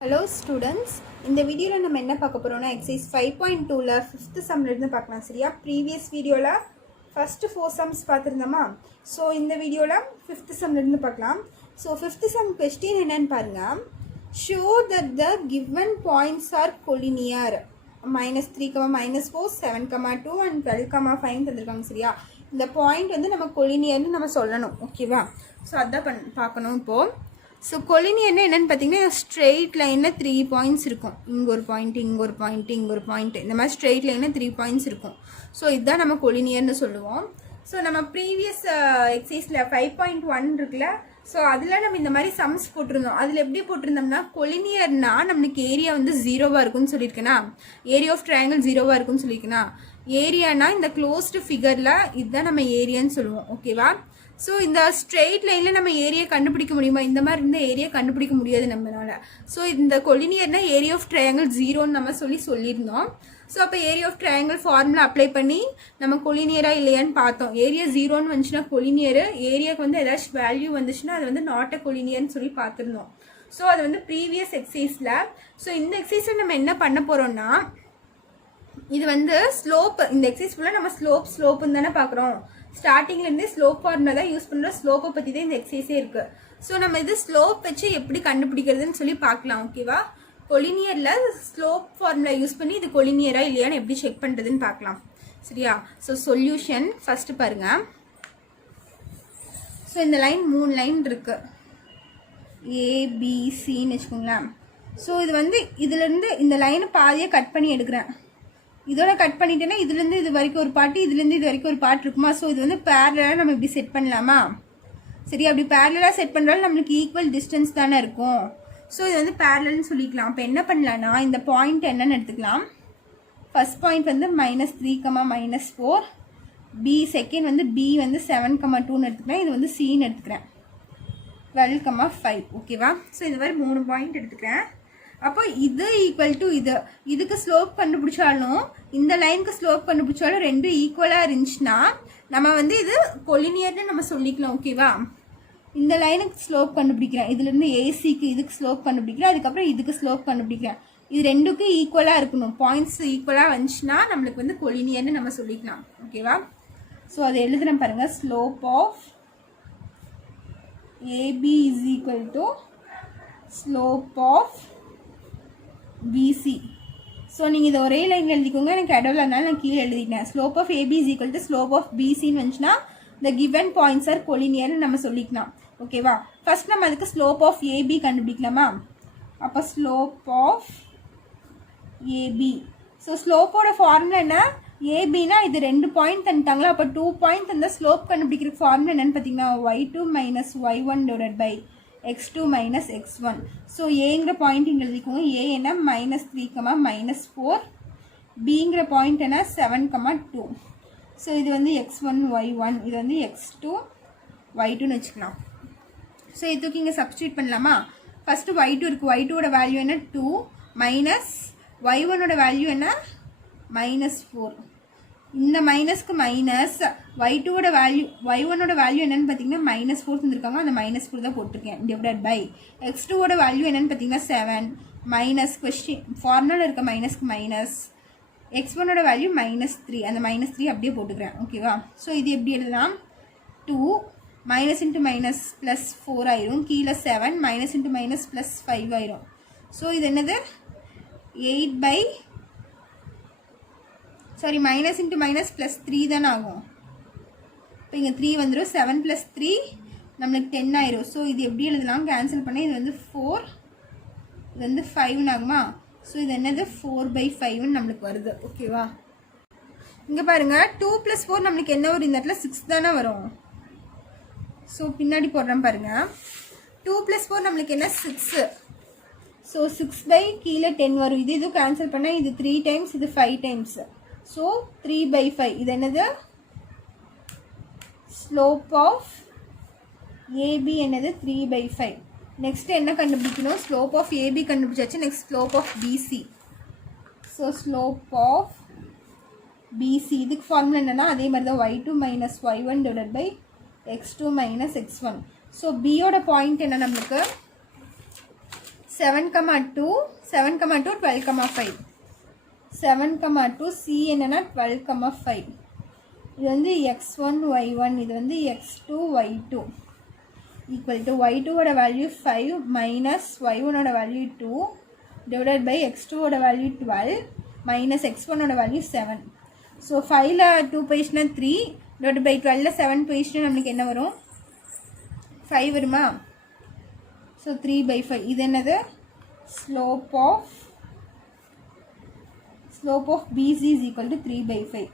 Hello students, இந்த வீடியோல நம்ம என்ன பார்க்க போறோம்னா exercise 5.2ல 5th sumல இருந்து பார்க்கலாம் சரியா. previous வீடியோல first 4 sums பார்த்திருந்தோமா. so இந்த வீடியோல 5th sumல இருந்து பார்க்கலாம். so 5th sum question என்னன்னு பாருங்க. show that the given points are collinear -3, -4, 7, 2 and 12, 5 தந்திருக்காங்க சரியா. இந்த பாயிண்ட் வந்து நம்ம collinearனு நம்ம சொல்லணும் ஓகேவா. so அதான் பார்க்கணும் இப்போ. ஸோ கொலினியர்னா என்னென்னு பார்த்தீங்கன்னா ஸ்ட்ரெயிட் லைனில் 3 பாயிண்ட்ஸ் இருக்கும். இங்கே ஒரு பாயிண்ட், இங்கே ஒரு பாயிண்ட், இங்கே ஒரு பாயிண்ட், இந்த மாதிரி ஸ்ட்ரெயிட் லைனில் 3 பாயிண்ட்ஸ் இருக்கும். ஸோ இதுதான் நம்ம கொலினியர்னு சொல்லுவோம். ஸோ நம்ம ப்ரீவியஸ் எக்ஸசைஸில் 5.1 இருக்குல்ல, ஸோ அதில் நம்ம இந்த மாதிரி சம்ஸ் போட்டிருந்தோம். அதில் எப்படி போட்டிருந்தோம்னா கொலினியர்னா நம்மளுக்கு ஏரியா வந்து 0வாக இருக்குன்னு சொல்லியிருக்கேன்னா, ஏரியா ஆஃப் ட்ரையாங்கிள் 0வாக இருக்குன்னு சொல்லியிருக்கேன்னா, ஏரியானா இந்த க்ளோஸ்டு ஃபிகரில் இதுதான் நம்ம ஏரியான்னு சொல்லுவோம் ஓகேவா. ஸோ இந்த ஸ்ட்ரெயிட் லைனில் நம்ம ஏரியா கண்டுபிடிக்க முடியுமா? இந்த மாதிரி இருந்த ஏரியா கண்டுபிடிக்க முடியாது நம்மளால. ஸோ இந்த கொலினியர்னா ஏரியா ஆஃப் ட்ரையாங்கிள் 0ன்னு நம்ம சொல்லியிருந்தோம். ஸோ அப்போ area of triangle formula apply பண்ணி நம்ம கொலினியரா இல்லையான்னு பார்த்தோம். ஏரியா 0ன்னு வந்துச்சுன்னா கொலினியரு, ஏரியாவுக்கு வந்து ஏதாச்சும் வேல்யூ வந்துச்சுன்னா அது வந்து நாட் அ கொலினியர்னு சொல்லி பார்த்துருந்தோம். ஸோ அது வந்து ப்ரீவியஸ் எக்ஸசைஸில். ஸோ இந்த எக்ஸசைஸில் நம்ம என்ன பண்ண போகிறோம்னா, இது வந்து ஸ்லோப், இந்த எக்ஸசைஸ் ஃபுல்லாக நம்ம ஸ்லோப்புன்னு தானே பார்க்குறோம். ஸ்டார்டிங்லேருந்து ஸ்லோப் ஃபார்முலா தான் யூஸ் பண்ணுறோம். ஸ்லோப்பை பற்றி தான் இந்த எக்ஸசைஸே இருக்குது. ஸோ நம்ம இது ஸ்லோப் வச்சு எப்படி கண்டுபிடிக்கிறதுன்னு சொல்லி பார்க்கலாம் ஓகேவா. கொலினியரில் ஸ்லோப் ஃபார்முலா யூஸ் பண்ணி இது கொலினியரா இல்லையான்னு எப்படி செக் பண்ணுறதுன்னு பார்க்கலாம் சரியா. ஸோ சொல்யூஷன் ஃபஸ்ட்டு பாருங்கள். ஸோ இந்த லைன் 3 லைன் இருக்குது, ஏபிசின்னு வச்சுக்கோங்களேன். ஸோ இது வந்து இதுலேருந்து இந்த லைனை பாதியாக கட் பண்ணி எடுக்கிறேன். இதோட கட் பண்ணிட்டேன்னா இதுலேருந்து இது வரைக்கும் ஒரு பாட்டு, இதுலேருந்து இது வரைக்கும் ஒரு பாட்டு இருக்குமா. ஸோ இது வந்து பேரலாக நம்ம இப்படி செட் பண்ணலாமா. சரி, அப்படி பேரலாக செட் பண்ணுறாலும் நம்மளுக்கு ஈக்குவல் டிஸ்டன்ஸ் தானே இருக்கும். ஸோ இது வந்து பேரலல்னு சொல்லிக்கலாம். அப்போ என்ன பண்ணலான்னா, இந்த பாயிண்ட் என்னன்னு எடுத்துக்கலாம். ஃபர்ஸ்ட் பாயிண்ட் வந்து -3, -4, பி செகண்ட் வந்து பி வந்து 7, 2ன்னு எடுத்துக்கிறேன். இது வந்து சின்னு எடுத்துக்கிறேன். 12, 5 ஓகேவா. ஸோ இந்த மாதிரி 3 பாயிண்ட் எடுத்துக்கிறேன். அப்போ இது ஈக்குவல் டு இதுக்கு ஸ்லோப் கண்டுபிடிச்சாலும் இந்த லைனுக்கு ஸ்லோப் கண்டுபிடிச்சாலும் ரெண்டும் ஈக்குவலாக இருந்துச்சுன்னா நம்ம வந்து இது கொலினியர்னு நம்ம சொல்லிக்கலாம் ஓகேவா. இந்த லைனுக்கு ஸ்லோப் கண்டுபிடிக்கிறேன், இதுலேருந்து ஏசிக்கு இதுக்கு ஸ்லோப் கண்டுபிடிக்கிறேன், அதுக்கப்புறம் இதுக்கு ஸ்லோப் கண்டுபிடிக்கிறேன். இது ரெண்டுக்கும் ஈக்குவலாக இருக்கணும். பாயிண்ட்ஸ் ஈக்குவலாக வந்துச்சுன்னா நம்மளுக்கு வந்து கொலினியர்னு நம்ம சொல்லிக்கலாம் ஓகேவா. ஸோ அதை எழுதுறேன் பாருங்கள். Slope of AB is equal to slope of BC. So நீங்கள் இதை ஒரே லைன் எழுதிக்கோங்க, எனக்கு இடவில் இருந்தாலும் நான் கீழே எழுதிட்டேன். Slope of AB is equal to slope of பிசின்னு வந்துச்சுன்னா த கிவன் பாயிண்ட்ஸ் ஆர் கொலினியர்னு நம்ம சொல்லிக்கலாம் ஓகேவா. ஃபர்ஸ்ட் நம்ம அதுக்கு ஸ்லோப் ஆஃப் ஏபி கண்டுபிடிக்கலாமா. அப்போ ஸ்லோப் ஆஃப் ஏபி. ஸோ ஸ்லோப்போட ஃபார்முலா என்ன, ஏபினா இது 2 பாயிண்ட் தந்துட்டாங்களா. அப்போ 2 பாயிண்ட் தந்தால் ஸ்லோப் கண்டுபிடிக்கிற ஃபார்முலா என்னன்னு பார்த்தீங்கன்னா y2 - y1 divided by x2 - x1. So ஏங்கிற பாயிண்ட் இங்கே எழுதிக்கோங்க. ஏ என்ன -3, -4, பிங்கிற பாயிண்ட் என்ன 7, 2. ஸோ இது வந்து x1 y1, இது வந்து x2 y2ன்னு வச்சுக்கலாம். ஸோ இதுக்கு இங்கே சப்ஸ்டியூட் பண்ணலாமா. ஃபஸ்ட்டு y2 இருக்குது, y2ஓட வேல்யூ என்ன 2 மைனஸ் y1ஓட வேல்யூ என்ன -4. இந்த மைனஸ்க்கு மைனஸ் y2ஓட வேல்யூ, y1ஓட வேல்யூ என்னன்னு பார்த்தீங்கன்னா -4 தந்துருக்காங்க, அந்த -4 தான் போட்டிருக்கேன் டிவைடட் பை x2ஓட வேல்யூ என்னன்னு பார்த்தீங்கன்னா 7 மைனஸ் கொஸ்டின் ஃபார்முலா இருக்க மைனஸ்க்கு மைனஸ் x1ஓட வேல்யூ -3, அந்த -3 அப்படியே போட்டுக்கிறேன் ஓகேவா. ஸோ இது எப்படி எழுதலாம், 2 மைனஸ் இன்ட்டு மைனஸ் ப்ளஸ் 4 ஆயிரும், கீழே 7 மைனஸ் இன்ட்டு மைனஸ் ப்ளஸ் 5 ஆயிரும். ஸோ இது என்னது 8 by sorry minus into minus plus 3 தானே ஆகும். இப்போ இங்கே 3 வந்துடும், 7 + 3 நம்மளுக்கு 10 ஆயிரும். ஸோ இது எப்படி எழுதலாம், கேன்சல் பண்ணி இது வந்து 4, இது வந்து 5ன்னு ஆகுமா. ஸோ இது என்னது 4/5ன்னு நம்மளுக்கு வருது ஓகேவா. இங்கே பாருங்கள் 2 + 4 நம்மளுக்கு என்ன வரும், இந்த இடத்துல 6 தானே வரும். ஸோ பின்னாடி போடுறேன் பாருங்கள். 2 + 4 நம்மளுக்கு என்ன 6. ஸோ 6 கீழே 10 வரும். இது கேன்சல் பண்ணால் இது 3 டைம்ஸ், இது 5 டைம்ஸ். ஸோ 3/5. இது என்னது ஸ்லோப் ஆஃப் ஏபி என்னது 3/5. நெக்ஸ்ட் என்ன கண்டுபிடிக்கணும், ஸ்லோப் ஆஃப் ஏபி கண்டுபிடிச்சாச்சு. Next slope of BC. So slope of BC இதுக்கு ஃபார்முலா என்னன்னா அதே மாதிரி தான் y2 - y1 divided by x2 - x1. So பியோட பாயிண்ட் என்ன நம்மளுக்கு 7,2 7,2 12,5 7,2 C என்னன்னா 12,5 இது வந்து x1 y1 இது வந்து x2 y2 equal to y2 ஓட வேல்யூ 5 மைனஸ் y1 ஓட வேல்யூ 2 divided by x2 ஓட வேல்யூ 12 மைனஸ் x1 ஓட வேல்யூ 7. ஸோ 5ல 2 போயிடுச்சுன்னா 3 divided by 12ல 7 போயிடுச்சுன்னா நம்மளுக்கு என்ன வரும் 5 வருமா. ஸோ 3/5 இது என்னது slope of BC is equal to 3/5.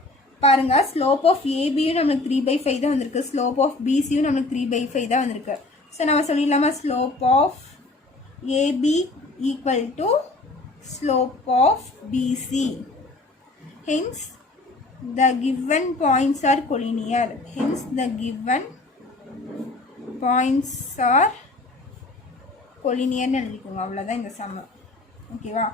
பாருங்க ஸ்லோப் ஆஃப் ஏபியும் நம்மளுக்கு 3/5 தான் வந்திருக்கு, ஸ்லோப் ஆஃப் பிசியும் நம்மளுக்கு 3/5 தான் வந்திருக்கு. ஸோ நம்ம சொல்லிடலாமா slope of AB equal to slope of BC. Hence the given points are collinear. Hence the given points are collinear ன்னு எழுதிக்கோங்க. அவ்வளோதான் இந்த சம். ஓகேவா.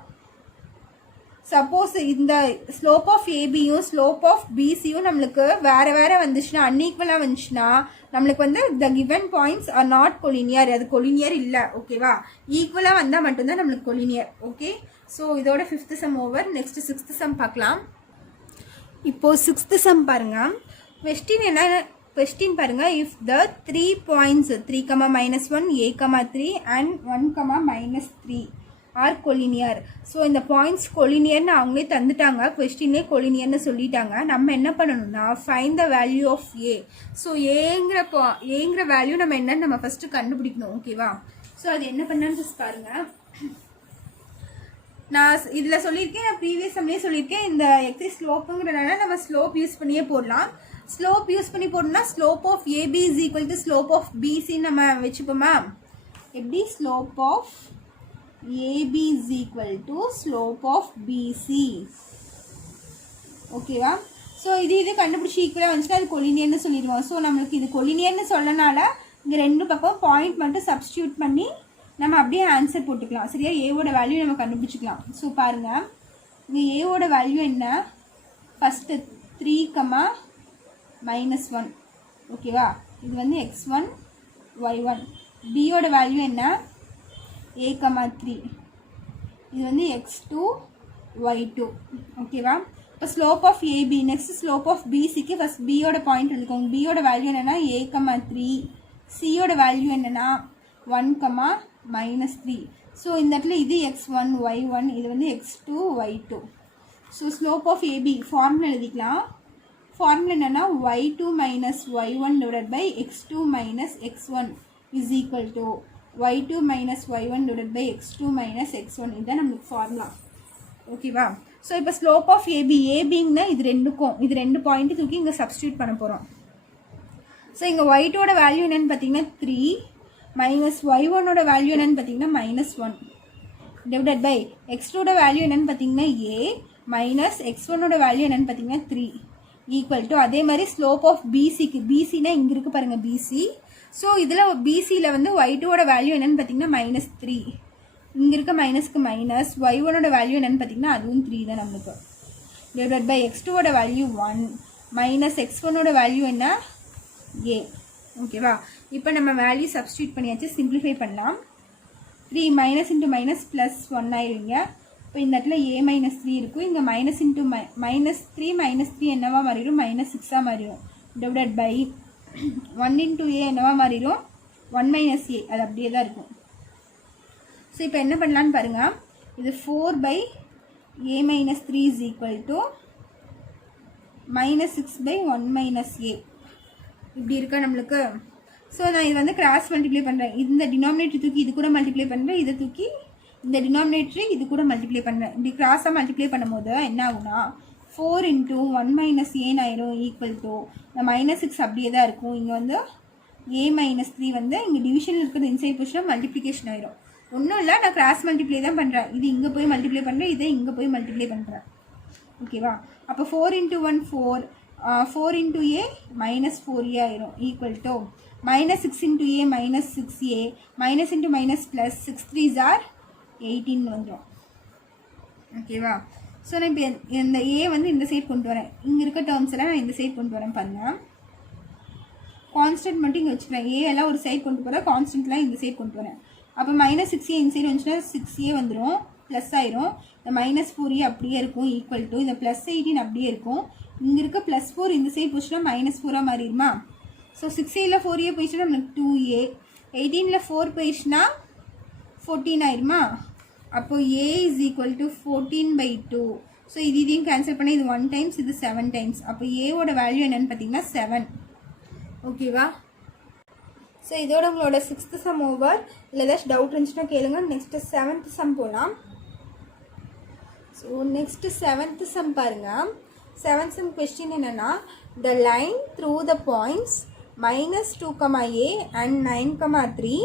சப்போஸ் இந்த ஸ்லோப் ஆஃப் ஏபியும் ஸ்லோப் ஆஃப் பிசியும் நம்மளுக்கு வேறு வேறு வந்துச்சுன்னா அன்ஈக்குவலாக வந்துச்சுன்னா நம்மளுக்கு வந்து the given points are not collinear, அது கொலினியர் இல்லை. ஓகேவா. ஈக்குவலாக வந்தால் மட்டும்தான் நம்மளுக்கு கொலினியர். ஓகே. ஸோ இதோட 5th some over. Next 6th some பார்க்கலாம். இப்போது 6th சம் பாருங்கள். கொஸ்டின் பாருங்கள். If the 3 points 3, -1 a, 3 and 1, -3 are collinear. So இந்த பாயிண்ட்ஸ் கொலினியர்னு அவங்களே தந்துட்டாங்க, கொஸ்டின்லேயே கொலினியர்னு சொல்லிட்டாங்க. நம்ம என்ன பண்ணணும்னா find the value of A. So ஏங்கிற வேல்யூ நம்ம என்னன்னு நம்ம ஃபஸ்ட்டு கண்டுபிடிக்கணும். ஓகேவா. ஸோ அது என்ன பண்ணான்னு பாருங்கள். நான் இதில் சொல்லியிருக்கேன், நான் ப்ரீவியஸ் சம்லேயே சொல்லியிருக்கேன், இந்த எக்ஸைஸ் ஸ்லோப்புங்கிறனால நம்ம ஸ்லோப் யூஸ் பண்ணியே போடலாம். ஸ்லோப் யூஸ் பண்ணி போடணும்னா slope of AB is equal to slope of பிசின்னு நம்ம வச்சுப்போமா. எப்படி slope of AB is equal to slope of BC. ஓகேவா. ஸோ இது கண்டுபிடிச்சி ஈக்குவலாக வந்துச்சுன்னா அது கொலினியர்னு சொல்லிடுவோம். ஸோ நம்மளுக்கு இது கொலினியர்னு சொல்லனால இங்கே ரெண்டு பக்கம் பாயிண்ட் மட்டும் சப்ஸ்டியூட் பண்ணி நம்ம அப்படியே ஆன்சர் போட்டுக்கலாம். சரியா. ஏவோட வேல்யூ நம்ம கண்டுபிடிச்சிக்கலாம். ஸோ பாருங்கள், இங்கே ஏவோட வேல்யூ என்ன, ஃபஸ்ட்டு 3, -1. ஓகேவா. இது வந்து x1 y1. பியோட வேல்யூ என்ன a, 3. இது வந்து x2 y2. ஓகேவா. இப்போ slope of AB. Next slope of பிசிக்கு ஃபஸ்ட் பியோட பாயிண்ட் எடுத்துக்கோங்க. பியோட வேல்யூ என்னென்னா a, 3. சியோட வேல்யூ என்னென்னா 1, -3. ஸோ இந்த இடத்துல இது x1 y1, இது வந்து x2 y2. So slope of AB formula எழுதிக்கலாம். ஃபார்முலா என்னென்னா y2 - y1 divided by x2 - x1 is equal to y2 - y1 divided by x2 - x1. இதுதான் நம்மளுக்கு ஃபார்முலா. ஓகேவா. ஸோ இப்போ ஸ்லோப் ஆஃப் ஏபிங்கன்னா இது ரெண்டு பாயிண்ட்டு தூக்கி இங்கே சப்ஸ்டியூட் பண்ண போகிறோம். ஸோ இங்கே y2ஓட வேல்யூ என்னென்னு பார்த்தீங்கன்னா 3 மைனஸ் y1ஓட வேல்யூ என்னென்னு பார்த்தீங்கன்னா -1 டிவைடட் பை x2ஓட வேல்யூ என்னென்னு பார்த்தீங்கன்னா a மைனஸ் x1ஓட வேல்யூ என்னென்னு பார்த்தீங்கன்னா 3 ஈக்குவல் டு அதே மாதிரி ஸ்லோப் ஆஃப் பிசிக்கு. பிசினா இங்கே இருக்குது பாருங்கள் பிசி. ஸோ இதில் பிசியில் வந்து y2ஓட வேல்யூ என்னென்னு பார்த்தீங்கன்னா -3. இங்கே இருக்க மைனஸ்க்கு மைனஸ். y1ஓட வேல்யூ என்னென்னு பார்த்தீங்கன்னா அதுவும் 3 தான் நம்மளுக்கு. டிவைடட் பை x2ஓட வேல்யூ 1 மைனஸ் x1ஓட வேல்யூ என்ன a. ஓகேவா. இப்போ நம்ம வேல்யூ சப்ஸ்டியூட் பண்ணியாச்சு. சிம்பிளிஃபை பண்ணலாம். 3 மைனஸ் இன்ட்டு மைனஸ் ப்ளஸ் 1 ஆயிடுங்க. இப்போ இந்த இடத்துல a -3 இருக்கும். இங்கே மைனஸ் இன்ட்டு -3 என்னவா மாறிடும் -6ஆக மாறிடும். டிவைடட் பை 1 இன்ட்டு a என்னவா மாறிடும் 1 - a. அது அப்படியே தான் இருக்கும். ஸோ இப்போ என்ன பண்ணலான்னு பாருங்கள். இது 4/a - 3 is equal to -6/1 - a. இப்படி இருக்கா நம்மளுக்கு. ஸோ நான் இது வந்து கிராஸ் மல்டிப்ளை பண்ணுறேன். இந்த டினாமினேட்டர் தூக்கி இது கூட மல்டிப்ளை பண்ணுறேன், இதை தூக்கி இந்த டினாமினேட்டரை இது கூட மல்டிப்ளை பண்ணுறேன். இப்படி கிராஸாக மல்டிப்ளை பண்ணும்போது என்ன ஆகுனா 4 × 1 - a ஆயிரும் ஈக்குவல் டு இந்த -6 அப்படியே தான் இருக்கும். இங்கே வந்து a - 3 வந்து இங்கே டிவிஷனில் இருக்கிறது இன்சைட் போச்சுன்னா மல்டிப்ளிகேஷன் ஆயிரும். ஒன்றும் இல்லை, நான் கிராஸ் மல்டிப்ளை தான் பண்ணுறேன். இது இங்கே போய் மல்டிப்ளை பண்ணுறேன், இதை இங்கே போய் மல்டிப்ளை பண்ணுறேன். ஓகேவா. அப்போ 4 × 1 4 4 × a -4a ஆயிரும் equal to -6 × a -6a minus into minus plus 6 3s are 18 வந்துடும். ஓகேவா. ஸோ நான் இப்போ இந்த a வந்து இந்த சைட் கொண்டு வரேன். இங்கே இருக்க டேர்ம்ஸ் எல்லாம் நான் இந்த சைட் கொண்டு வரேன். பாருங்கள், கான்ஸ்டன்ட் மட்டும் இங்கே வச்சுக்கிறேன். a எல்லாம் ஒரு சைட் கொண்டு போகிறேன், கான்ஸ்டன்ட்லாம் இந்த சைட் கொண்டு வரேன். அப்போ -6a இன்சைடு வந்துச்சுன்னா 6a வந்துடும், ப்ளஸ் ஆயிரும். இந்த -4a அப்படியே இருக்கும், ஈக்குவல் டு இந்த +18 அப்படியே இருக்கும். இங்கே இருக்க +4 இந்த சைடு போச்சுன்னா -4ஆக மாறிடுமா? ஸோ 6aல 4a போயிடுச்சுன்னா நம்மளுக்கு 2a, 18ல் 4 போயிடுச்சுன்னா 14 ஆயிருமா? அப்போ a is equal to 14/2. So இதையும் கேன்சல் பண்ணி இது 1 டைம்ஸ், இது 7 டைம்ஸ். அப்போ ஏவோட வேல்யூ என்னன்னு பார்த்தீங்கன்னா 7. ஓகேவா? ஸோ இதோட உங்களோட 6th சம் ஓவர். இல்லை ஏதாச்சும் டவுட் இருந்துச்சுன்னா கேளுங்க. நெக்ஸ்ட்டு 7th சம் போகலாம். ஸோ நெக்ஸ்ட்டு 7th சம் பாருங்கள். 7th சம் கொஸ்டின் என்னென்னா, the line through the points -2,a and 9,3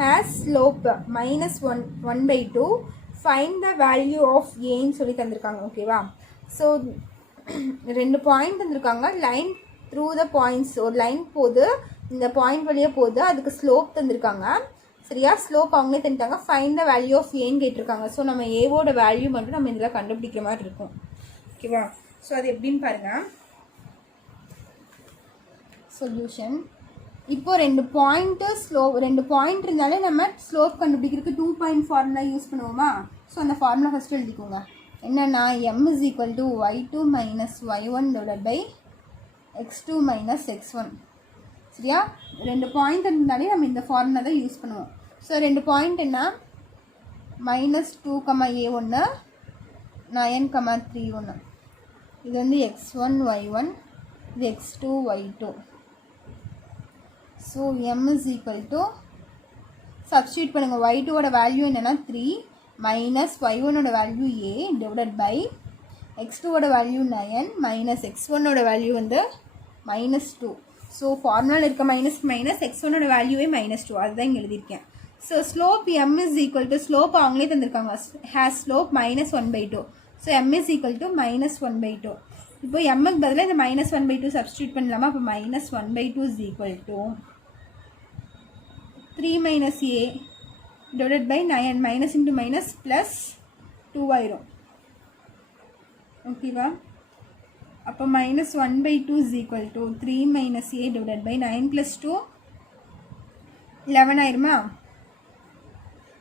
has slope -1/2. Find the value of ஏன்னு சொல்லி தந்திருக்காங்க. ஓகேவா? ஸோ 2 பாயிண்ட் தந்திருக்காங்க. லைன் த்ரூ த பாயிண்ட்ஸ், ஒரு லைன் போகுது, இந்த பாயிண்ட் வழியாக போகுது, அதுக்கு ஸ்லோப் தந்திருக்காங்க. சரியா? ஸ்லோப் அவங்களே தந்துட்டாங்க. ஃபைண்ட் த வேல்யூ ஆஃப் ஏன்னு கேட்டிருக்காங்க. ஸோ நம்ம ஏவோட வேல்யூ மட்டும் நம்ம இதில் கண்டுபிடிக்கிற மாதிரி இருக்கும். ஓகேவா? ஸோ அது எப்படின்னு பாருங்கள். சொல்யூஷன். இப்போ 2 பாயிண்ட் இருந்தாலே நம்ம ஸ்லோப் கண்டுபிடிக்கிறதுக்கு 2 பாயிண்ட் ஃபார்முலா யூஸ் பண்ணுவோமா? ஸோ அந்த ஃபார்முலா ஃபஸ்ட்டு எழுதிக்கோங்க. என்னென்னா m is equal to y2 minus y1 divided by x2 minus x1. சரியா? 2 பாயிண்ட் இருந்தாலே நம்ம இந்த ஃபார்முலா தான் யூஸ் பண்ணுவோம். ஸோ 2 பாயிண்ட் என்ன? -2,a1, 9,3 1. இது வந்து x1 y1, இது x2 y2. So m is equal to, substitute பண்ணுங்கள். y2ஓட வேல்யூ என்னென்னா 3 மைனஸ் y1ஓட வேல்யூ a டிவைடட் பை x2ஓட வேல்யூ 9 மைனஸ் x1ஓட வேல்யூ வந்து -2. ஸோ ஃபார்முலாவில் இருக்க மைனஸ் x1ஓட வேல்யூவே -2, அதுதான் இங்கே எழுதியிருக்கேன். So slope m is equal to, slope அவங்களே தந்திருக்காங்க, has slope -1/2. So m is equal to -1/2. இப்போ mக்கு பதிலாக இந்த -1/2 சப்ஸ்டியூட் பண்ணலாமா? அப்போ -1/2 is equal to 3 minus a divided by 9, minus into minus plus 2 ஆயிரும். ஓகேவா? அப்போ -1/2 is equal to 3 minus a divided by 9 plus 2 11 ஆயிருமா?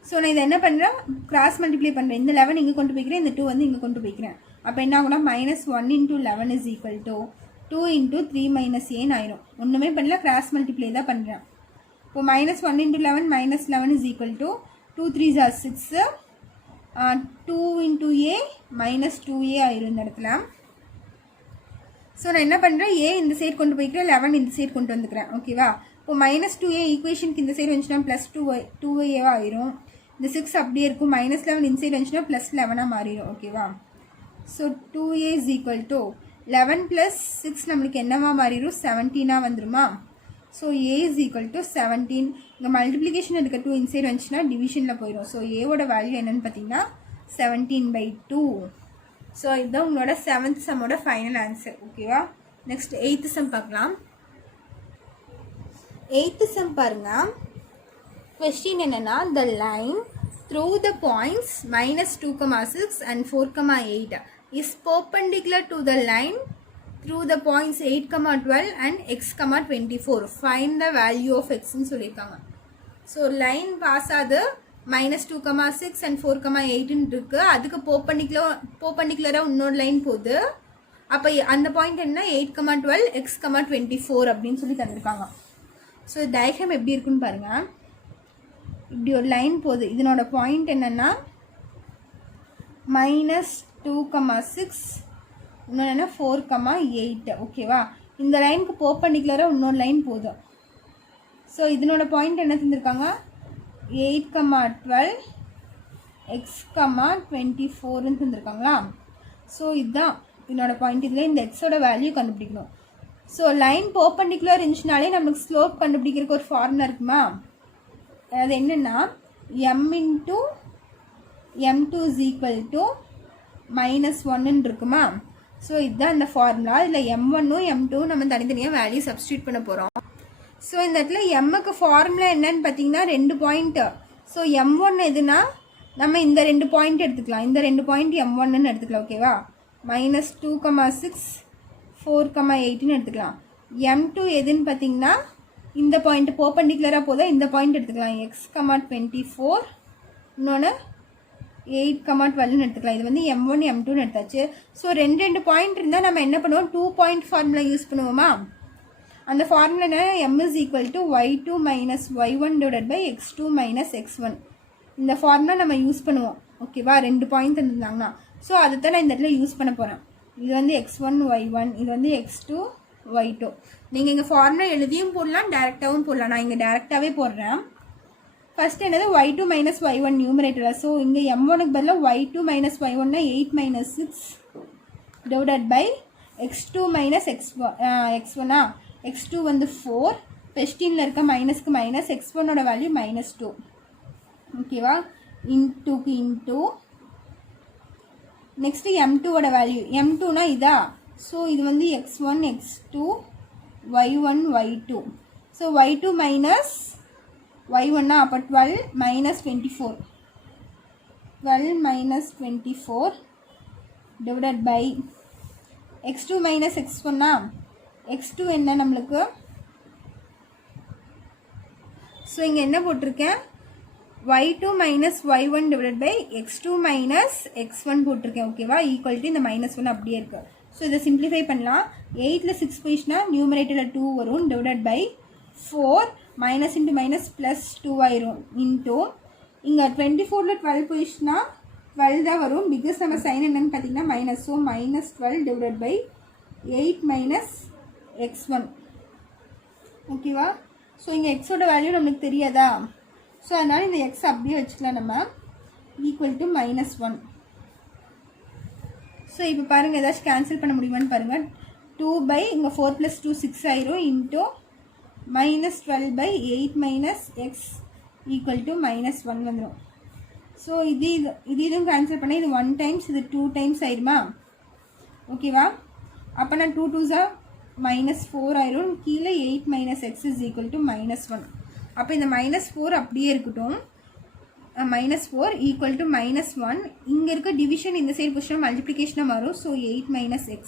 ஸோ நான் இதை என்ன பண்ணுறேன், கிராஸ் மல்டிப்ளை பண்ணுறேன். இந்த 11 இங்கே கொண்டு போய்க்கிறேன், இந்த 2 வந்து இங்கே கொண்டு போய்க்கிறேன். அப்போ என்ன ஆகுனா -1 into 11 is equal to 2 into 3 minus a ஆயிரும். ஒன்றுமே பண்ணல, கிராஸ் மல்டிப்ளை தான் பண்ணுறேன். இப்போ -1 into 11 -11 is equal to 2 3s are 6, 2 into a -2a ஆயிரும் இந்த இடத்துல. ஸோ நான் என்ன பண்ணுறேன், a இந்த சைடு கொண்டு போய்க்கிறேன், 11 இந்த சைடு கொண்டு வந்துக்கிறேன். ஓகேவா? இப்போ -2a ஈக்குவேஷனுக்கு இந்த சைடு வந்துச்சுன்னா +2a ஆயிரும். இந்த 6 அப்படியே இருக்கும். -11 இந்த சைடு வந்துச்சுன்னா +11 மாறிடும். ஓகேவா? So 2a is equal to 11 + 6 நம்மளுக்கு என்னவா மாறிடும், 17 வந்துருமா? So a is equal to 17. இங்கே மல்டிப்ளிகேஷன் இருக்க 2 இன்சைடு வந்துச்சுன்னா டிவிஷனில் போயிடும். ஸோ ஏவோட வேல்யூ என்னன்னு பார்த்தீங்கன்னா 17/2. ஸோ இதுதான் உங்களோட 7th சம்மோட ஃபைனல் ஆன்சர். ஓகேவா? நெக்ஸ்ட் 8th சம் பார்க்கலாம். 8th சம் பாருங்க. கொஸ்டின் என்னன்னா, த line through the points -2,6 and 4,8 is perpendicular to the line through the points 8,12 and x,24. Find the value of x ன்னு சொல்லியிருக்காங்க. ஸோ லைன் பாஸ் ஆகுது -2,6 and 4,8 இருக்கு. அதுக்கு போப்பண்டிகுலராக இன்னொரு லைன் போகுது. அப்போ அந்த பாயிண்ட் என்ன, 8,12 x,24 அப்படின்னு சொல்லி தந்திருக்காங்க. ஸோ டயக்ராம் எப்படி இருக்குன்னு பாருங்கள். இப்படி ஒரு லைன் போகுது. இதனோட பாயிண்ட் என்னென்னா -2,6, இன்னொன்று என்ன 4,8. ஓகேவா? இந்த லைனுக்கு போப்பண்டிகுலராக இன்னொரு லைன் போதும். ஸோ இதனோட பாயிண்ட் என்ன தந்திருக்காங்க, 8,12 x,24ன்னு தந்திருக்காங்களா? ஸோ இதுதான் இதனோட பாயிண்ட். இதில் இந்த எக்ஸோட வேல்யூ கண்டுபிடிக்கணும். ஸோ லைன் போப்பண்டிகுலர் இருந்துச்சுனாலே நமக்கு ஸ்லோப் கண்டுபிடிக்கிறதுக்கு ஒரு ஃபார்முலா இருக்குமா? அது என்னென்னா m into m2 is equal to -1 இருக்குமா? ஸோ இதுதான் இந்த ஃபார்முலா. இதில் m1ம் m2 நம்ம தனித்தனியாக வேல்யூ சப்ஸ்டியூட் பண்ண போகிறோம். ஸோ இந்த இடத்துல எம்முக்கு ஃபார்முலா என்னன்னு பார்த்தீங்கன்னா 2 பாயிண்ட்டு. ஸோ m1 எதுனா நம்ம இந்த 2 பாயிண்ட் எடுத்துக்கலாம். இந்த 2 பாயிண்ட் m1ன்னு எடுத்துக்கலாம். ஓகேவா? -2,6 4,8ன்னு எடுத்துக்கலாம். m2 எதுன்னு பார்த்தீங்கன்னா இந்த பாயிண்ட் பர்பெண்டிகுலராக போதும், இந்த பாயிண்ட் எடுத்துக்கலாம் x,24, இன்னொன்று 8,12 எடுத்துக்கலாம். இது வந்து m1 m2 எடுத்தாச்சு. ஸோ ரெண்டு பாயிண்ட் இருந்தால் நம்ம என்ன பண்ணுவோம், 2 பாயிண்ட் ஃபார்முலா யூஸ் பண்ணுவோமா? அந்த ஃபார்முலா என்ன, m is equal to y2 minus y1 divided by x2 minus x1. இந்த ஃபார்முலா நம்ம யூஸ் பண்ணுவோம். ஓகேவா, 2 பாயிண்ட் இருந்தாங்கன்னா. ஸோ அதை தான் நான் இந்த இடத்துல யூஸ் பண்ண போகிறேன். இது வந்து x1 y1, இது வந்து x2 y2. நீங்கள் இங்கே ஃபார்முலா எழுதியும் போடலாம், டேரெக்டாகவும் போடலாம். நான் இங்கே டேரெக்டாகவே போடுறேன். ஃபஸ்ட்டு என்னது, y2 minus y1 numerator. So இங்கே m1க்கு பதிலாக y2 minus y1னா 8 minus 6 divided by x2 minus x1. x2 வந்து 4, பெஸ்டினில் இருக்க மைனஸ்க்கு மைனஸ், x1ஓட வேல்யூ -2. ஓகேவா, இன்டூக்கு இன்டூ. நெக்ஸ்ட்டு m2ஓட வேல்யூ, m2னா இதா. ஸோ இது வந்து x1 x2 y1 y2. So y2 minus y1னா அப்போ 12 minus 24. 12 minus 24 divided by x2 minus x1னா x2 என்ன நம்மளுக்கு. ஸோ இங்கே என்ன போட்டிருக்கேன், y2 minus y1 divided by x2 minus x1 போட்டிருக்கேன். ஓகேவா, ஈக்குவல் டு இந்த -1 அப்படியே இருக்கு. ஸோ இதை சிம்பிளிஃபை பண்ணலாம். 8ல் 6 போயிடுச்சுன்னா நியூமரேட்டரில் 2 வரும், divided by 4 minus into minus plus 2 ஆயிரும், இன்டூ இங்கே 24ல் 12 போயிடுச்சுன்னா 12 தான் வரும். பிகாஸ் நம்ம சைன் என்னன்னு பார்த்தீங்கன்னா minus. So -12 divided by 8 minus x1. ஓகேவா, ஸோ இங்கே எக்ஸோட வேல்யூ நம்மளுக்கு தெரியாதா? ஸோ அதனால் இந்த எக்ஸ் அப்படியே வச்சுக்கலாம் நம்ம, ஈக்குவல் டு -1. ஸோ இப்போ பாருங்கள், ஏதாச்சும் கேன்சல் பண்ண முடியுமான்னு பாருங்கள். 2 பை இங்கே 4 + 2 6 ஆயிரும், into -12 by 8 minus x equal to -1 வந்துடும். ஸோ இதுவும் கேன்சல் பண்ணால் இது 1 டைம்ஸ், இது 2 டைம்ஸ் ஆயிருமா? ஓகேவா, அப்போ நான் 2 2s -4 ஆயிரும். கீழே 8 minus x is equal to -1. அப்போ இந்த -4 அப்படியே இருக்கட்டும். -4 ஈக்குவல் டு -1. இங்கே இருக்க டிவிஷன் இந்த சைடு போச்சுன்னா மல்டிப்ளிகேஷனாக மாறும். So 8 minus x.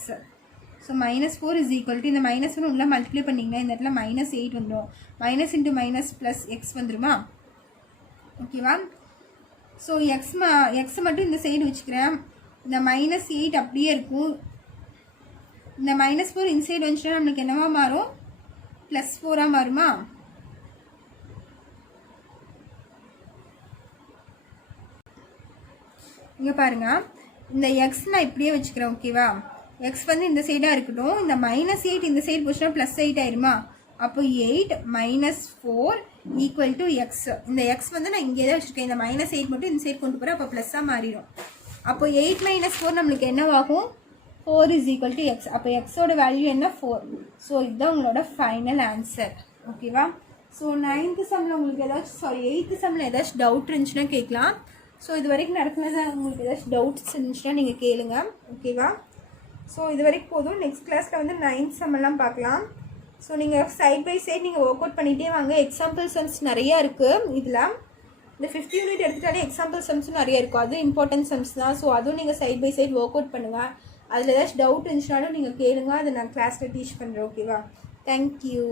So -4 is equal to இந்த -1 உள்ள மல்டிப்ளை பண்ணிங்கன்னா இந்த இடத்துல -8 வந்துடும். Minus into minus plus X வந்துடுமா? ஓகேவா, ஸோ எக்ஸ் மட்டும் இந்த சைடு வச்சுக்கிறேன். இந்த -8 அப்படியே இருக்கும். இந்த -4 இந்த சைடு வந்துச்சுன்னா நம்மளுக்கு என்னவா மாறும், +4 மாறுமா? இங்கே பாருங்கள், இந்த எக்ஸ் நான் இப்படியே வச்சுக்கிறேன். ஓகேவா, எக்ஸ் வந்து இந்த சைடாக இருக்கட்டும். இந்த -8 இந்த சைடு போச்சுன்னா +8 ஆயிருமா? அப்போ 8 -4 ஈக்குவல் டு எக்ஸ். இந்த எக்ஸ் வந்து நான் இங்கே தான் வச்சுருக்கேன். இந்த -8 மட்டும் இந்த சைடு கொண்டு போகிறேன், அப்போ ப்ளஸ்ஸாக மாறிடும். அப்போ 8 - 4 நம்மளுக்கு என்னவாகும், 4 is equal to x. அப்போ எக்ஸோட வேல்யூ என்ன, 4. ஸோ இதுதான் உங்களோட ஃபைனல் ஆன்சர். ஓகேவா, ஸோ 9th சம்மில் உங்களுக்கு ஏதாச்சும் 8th சம்மில் ஏதாச்சும் டவுட் இருந்துச்சுன்னா கேட்கலாம். ஸோ இது வரைக்கும் நடக்குனது உங்களுக்கு ஏதாச்சும் டவுட்ஸ் இருந்துச்சுன்னா நீங்கள் கேளுங்க. ஓகேவா, ஸோ இது வரைக்கும் போதும். நெக்ஸ்ட் கிளாஸில் வந்து 9th சம்மெல்லாம் பார்க்கலாம். ஸோ நீங்கள் சைட் பை சைட் நீங்கள் ஒர்க் அவுட் பண்ணிகிட்டே வாங்க. எக்ஸாம்பிள் சம்ஸ் நிறையா இருக்குது. இதில் இந்த 5th யூனிட் எடுத்துகிட்டாலே எக்ஸாம்பிள் சம்ஸும் நிறைய இருக்கும். அதுவும் இம்பார்ட்டன்ட் சம்ஸ் தான். ஸோ அதுவும் நீங்கள் side by side work out பண்ணுங்கள். அதில் ஏதாச்சும் டவுட் இருந்துச்சுனாலும் நீங்கள் கேளுங்க, அதை நான் கிளாஸில் டீச் பண்ணுறேன். ஓகேவா, தேங்க்யூ.